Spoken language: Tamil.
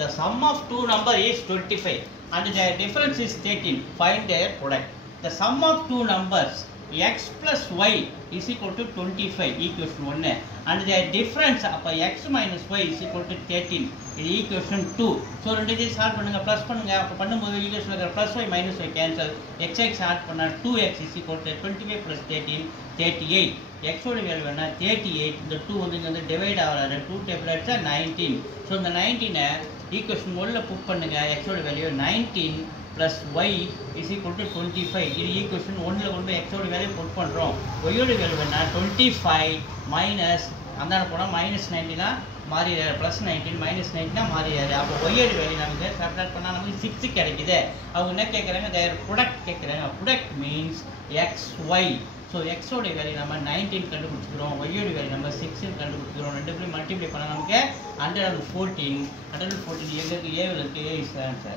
The sum of two number is 25 and their difference is 13. Find their product. The sum of two numbers x plus y is equal to 25, equation 1, and their difference x minus y is equal to 13, equation 2. So ரெண்டு இதை சால்வ் பண்ணுங்க, ப்ளஸ் பண்ணுங்க. அப்ப பண்ணும்போது ஈக்குவேஷன்ல plus y minus y cancel, xx add பண்ணா 2x is equal to 25 plus 13 38. x ஓட வேல்யூ என்ன 38, இந்த 2 வந்து இங்க வந்து டிவைட் ஆகறாரு, 2 டேபிள் அடிச்சா 19. சோ இந்த 19 ஈக்குவேஷன் 1 ல புட் பண்ணுங்க. x ஓட value 19 plus y is equal to 25. இது ஈக்குவேஷன் 1 ல கொண்டு x ஓட வேல்யூ புட் பண்றோம். y ஓட வேல்யூ என்ன 25 மைனஸ் அந்தான போனா -19 னா மாறிறாரு, +19 -19 னா மாறிறாரு. அப்ப y ஓட வேல்யூ நமக்கு சப்ட்ராக்ட் பண்ணா நமக்கு 6 கிடைக்குது. அவங்க என்ன கேக்குறாங்க, their product கேக்குறாங்க. product means xy. so x ஓட வேல்யூ நம்ம 19 கண்டுபிடிச்சிரோம், y ஓட வேல்யூ நம்ம 6 கண்டுபிடிச்சிரோம். ரெண்டுமே மல்டிப்ளை பண்ணா நமக்கு 114 எங்க இருக்கு, a ல இருக்கு, a is answer.